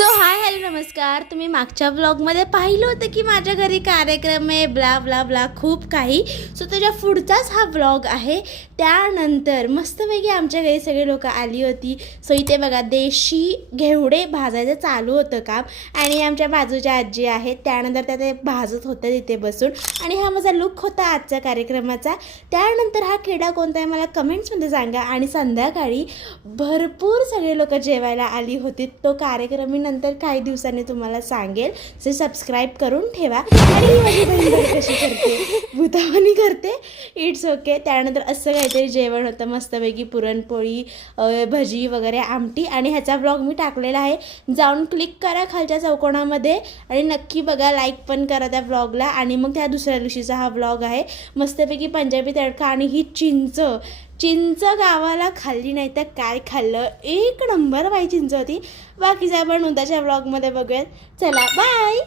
So hi hello नमस्कार. तुम्ही मागच्या व्लॉगमध्ये पाहिलं होतं की माझ्या घरी कार्यक्रम आहे ब्ला ब्ला ब्ला खूप काही. सो त्याच्या पुढचाच हा व्लॉग आहे. त्यानंतर मस्तपैकी आमच्या घरी सगळे लोक आली होती. सो इथे बघा देशी घेवडे भाजायचं चालू होतं काम आणि आमच्या बाजूच्या आजी आहेत त्यानंतर त्या ते भाजत होत्या तिथे बसून. आणि हा माझा लुक होता आजच्या कार्यक्रमाचा. त्यानंतर हा खेडा कोणता आहे मला कमेंट्समध्ये सांगा. आणि संध्याकाळी भरपूर सगळे लोक जेवायला आली होती. तो कार्यक्रम मी नंतर काही दिवसांनी तुम्हाला सांगेल. सो सबस्क्राईब करून ठेवा. आणि ही माझी बहीण कशी करते भूतावानी करते. It's okay. त्यानंतर असं काहीतरी जेवण होतं मस्तपैकी पुरणपोळी भजी वगैरे आमटी. आणि ह्याचा ब्लॉग मी टाकलेला आहे. जाऊन क्लिक करा खालच्या चौकोनामध्ये आणि नक्की बघा. लाईक पण करा त्या ब्लॉगला. आणि मग त्या दुसऱ्या दिवशीचा हा ब्लॉग आहे. मस्तपैकी पंजाबी तडका आणि ही चिंच गावाला खाल्ली नाही तर काय खाल्लं. एक नंबर बाई चिंच होती. बाकीचं आपण उद्याच्या ब्लॉगमध्ये बघूयात. चला बाय.